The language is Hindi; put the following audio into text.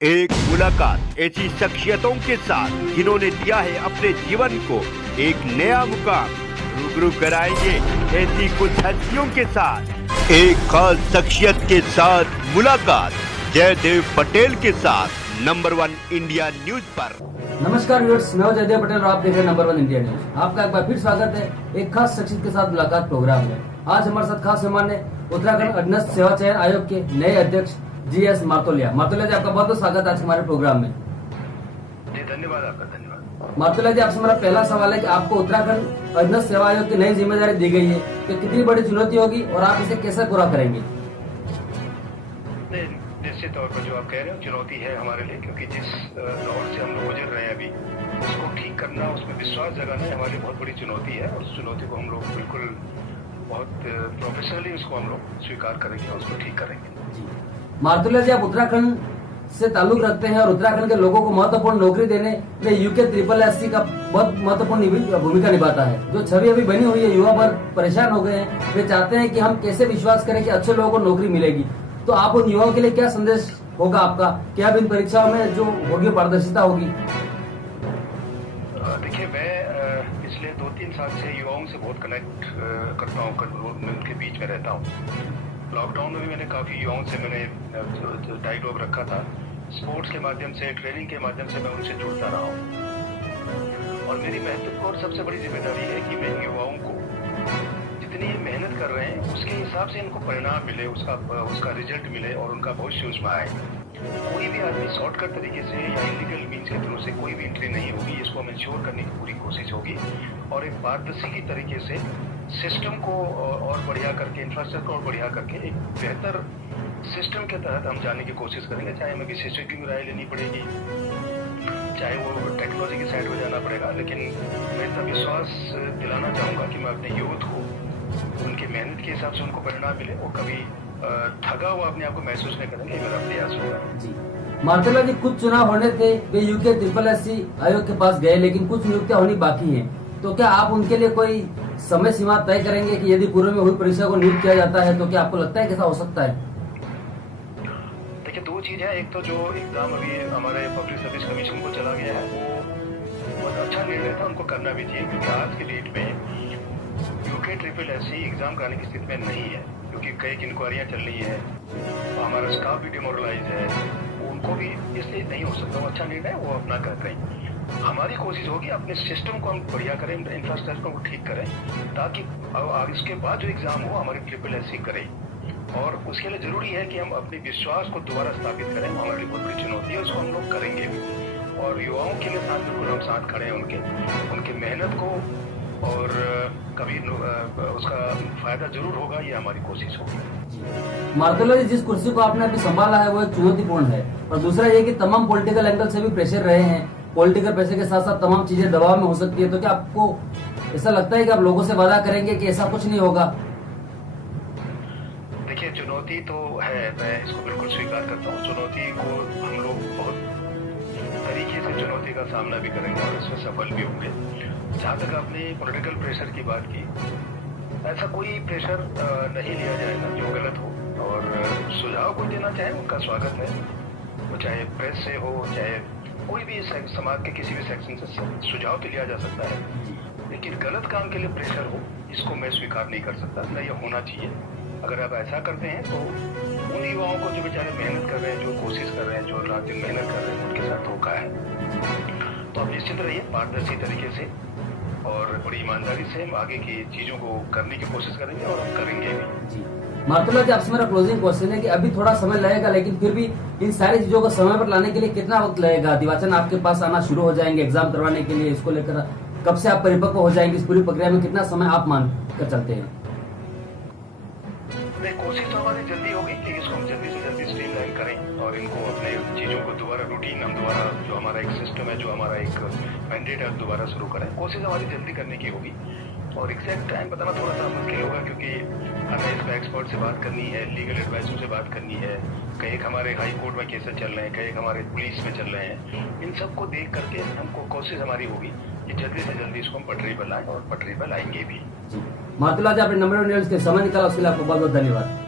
एक मुलाकात ऐसी शख्सियतों के साथ जिन्होंने दिया है अपने जीवन को एक नया मुकाम। रूबरू कराएंगे ऐसी कुछ हस्तियों के साथ एक खास शख्सियत के साथ मुलाकात जयदेव पटेल के साथ नंबर 1 इंडिया न्यूज पर। नमस्कार व्यूअर्स, मैं हूं जयदेव पटेल और आप देख रहे हैं नंबर 1 इंडिया न्यूज। आपका एक बार फिर स्वागत है एक खास शख्सियत के साथ मुलाकात प्रोग्राम में। आज हमारे साथ खास मेहमान है उत्तराखंड अधीनस्थ सेवा चयन आयोग के नए अध्यक्ष GS मार्तोलिया। मार्तोलिया जी, आपका बहुत बहुत स्वागत है आज हमारे प्रोग्राम में। जी धन्यवाद, आपका धन्यवाद। मार्तोलिया जी, आपसे हमारा पहला सवाल है कि आपको उत्तराखंड अधीनस्थ सेवा आयोग की नई जिम्मेदारी दी गई है, तो कितनी बड़ी चुनौती होगी और आप इसे कैसे पूरा करेंगे? निश्चित तौर पर जो आप कह रहे हो चुनौती है हमारे लिए, क्योंकि जिस दौर से हम लोग गुजर रहे हैं अभी उसको ठीक करना, उसमें विश्वास जगाना हमारे लिए बहुत बड़ी चुनौती है। और उस चुनौती को हम लोग बिल्कुल बहुत प्रोफेशनली उसको हम लोग स्वीकार करेंगे और उसको ठीक करेंगे। मार्तोलिया जी, आप उत्तराखंड से ताल्लुक रखते हैं और उत्तराखंड के लोगों को महत्वपूर्ण नौकरी देने में UK SSS का बहुत महत्वपूर्ण भूमिका निभाता है। जो छवि अभी बनी हुई है, युवा वर्ग परेशान हो गए हैं, वे चाहते हैं कि हम कैसे विश्वास करें कि अच्छे लोगों को नौकरी मिलेगी। तो आप उन युवाओं के लिए क्या संदेश होगा आपका? क्या इन परीक्षाओं में जो होगी पारदर्शिता होगी? देखिए, मैं पिछले 2-3 साल से युवाओं से बहुत कनेक्ट करता हूँ, उनके बीच में रहता हूँ। लॉकडाउन में भी मैंने काफी युवाओं से मैंने डायलॉग रखा था। स्पोर्ट्स के माध्यम से, ट्रेनिंग के माध्यम से मैं उनसे जुड़ता रहा हूँ। और मेरी महत्वपूर्ण और सबसे बड़ी जिम्मेदारी है कि मैं युवाओं को जितनी ये मेहनत कर रहे हैं उसके हिसाब से इनको परिणाम मिले, उसका रिजल्ट मिले और उनका भविष्य उसमें आए। कोई भी आदमी शॉर्टकट तरीके से या इलीगल मीन्स के थ्रू से कोई भी एंट्री नहीं होगी। इसको हम इंश्योर करने की पूरी कोशिश होगी और एक पारदर्शी तरीके से सिस्टम को और बढ़िया करके, इंफ्रास्ट्रक्चर को और बढ़िया करके एक बेहतर सिस्टम के तहत हम जाने की कोशिश करेंगे। चाहे हमें विशेषज्ञों की राय लेनी पड़ेगी, चाहे वो टेक्नोलॉजी की साइड में जाना पड़ेगा, लेकिन मैं इतना विश्वास दिलाना चाहूँगा कि मैं अपने यूथ को उनकी मेहनत के हिसाब से उनको परिणाम मिले, वो कभी ठगा हुआ अपने आप को महसूस नहीं करेंगे। ये मेरा प्रयास होगा। जी मार्तोलिया जी, कुछ चुनाव होने थे, वे UK SSS आयोग के पास गए, लेकिन कुछ नियुक्तियां होनी बाकी हैं। तो क्या आप उनके लिए कोई समय सीमा तय करेंगे कि यदि पूर्व में हुई परीक्षा को नियुक्त किया जाता है, तो क्या आपको लगता है कैसा हो सकता है? देखिए, 2 चीज है। एक तो जो एग्जाम अभी हमारे पब्लिक सर्विस कमीशन को चला गया है, वो बहुत अच्छा निर्णय था, उनको करना भी चाहिए। क्योंकि आज के डेट में UK SSS एग्जाम कराने की स्थिति में नहीं है, क्योंकि कई इंक्वायरियां चल रही है, हमारा स्टाफ भी डिमोरलाइज है, उनको भी इसलिए नहीं हो सकता। वो अच्छा निर्णय वो अपना कर रहे हैं। हमारी कोशिश होगी अपने सिस्टम को हम बढ़िया करें, इंफ्रास्ट्रक्चर को ठीक करें, ताकि इसके बाद जो एग्जाम हो हमारी SSS करें। और उसके लिए जरूरी है कि हम अपने विश्वास को दोबारा स्थापित करें। हमारे लिए बहुत बड़ी चुनौती है, उसको हम लोग करेंगे भी। और युवाओं के लिए साथ बिल्कुल हम साथ खड़े हैं, उनके मेहनत को, और कभी उसका फायदा जरूर होगा, ये हमारी कोशिश होगी। मार्तोलिया जी, जिस कुर्सी को आपने अभी संभाला है वो एक चुनौतीपूर्ण है, और दूसरा ये कि तमाम पॉलिटिकल एंगल से भी प्रेशर रहे हैं। पॉलिटिकल प्रेशर के साथ साथ तमाम चीजें दबाव में हो सकती है। तो क्या आपको ऐसा लगता है कि आप लोगों से वादा करेंगे कि ऐसा कुछ नहीं होगा? देखिए, चुनौती तो है, मैं इसको बिल्कुल स्वीकार करता हूँ। चुनौती को हम लोग बहुत तरीके से चुनौती का सामना भी करेंगे और इसमें सफल भी होंगे। जहाँ तक आपने पॉलिटिकल प्रेशर की बात की, ऐसा कोई प्रेशर नहीं लिया जाएगा जो गलत हो। और सुझाव कोई देना चाहे उनका स्वागत है, वो चाहे प्रेस से हो, चाहे कोई भी समाज के किसी भी सेक्शन से सुझाव तो लिया जा सकता है। लेकिन गलत काम के लिए प्रेशर हो, इसको मैं स्वीकार नहीं कर सकता, न ये होना चाहिए। अगर आप ऐसा करते हैं तो उन युवाओं को जो बेचारे मेहनत कर रहे हैं, जो कोशिश कर रहे हैं, जो रात दिन मेहनत कर रहे हैं, उनके साथ धोखा है। तो आप निश्चित रहिए पारदर्शी तरीके से और बड़ी ईमानदारी से हम आगे की चीजों को करने की कोशिश करेंगे और हम करेंगे भी। मार्तोलिया जी, आपसे मेरा क्लोजिंग क्वेश्चन है कि अभी थोड़ा समय लगेगा, लेकिन फिर भी इन सारी चीजों को समय पर लाने के लिए कितना वक्त लगेगा? दिवाचन आपके पास आना शुरू हो जाएंगे एग्जाम करवाने के लिए, इसको लेकर कब से आप परिपक्व हो जाएंगे? इस पूरी प्रक्रिया में कितना समय आप मान कर चलते हैं? कोशिश तो हमारी जल्दी होगी कि इसको हम जल्दी से जल्दी स्ट्रीमलाइन करें और इनको अपने चीजों को दोबारा रूटीन, हम दोबारा जो हमारा एक सिस्टम है, जो हमारा एक मैंडेट है, दोबारा शुरू करें। कोशिश हमारी जल्दी करने की होगी और एग्जैक्ट टाइम बताना थोड़ा सा मुश्किल होगा, क्योंकि हमें इसमें एक्सपर्ट से बात करनी है, लीगल एडवाइजर से बात करनी है। कई हमारे हाई कोर्ट में केसेस चल रहे हैं, कई हमारे पुलिस में चल रहे हैं। इन सबको देख करके हमको कोशिश हमारी होगी कि जल्दी से जल्दी इसको हम पटरी पर लाएं और पटरी पर लाएंगे भी। मार्तोलिया जी, आपने नंबर 1 न्यूज के समय निकाला, उसके लिए आपको बहुत बहुत धन्यवाद।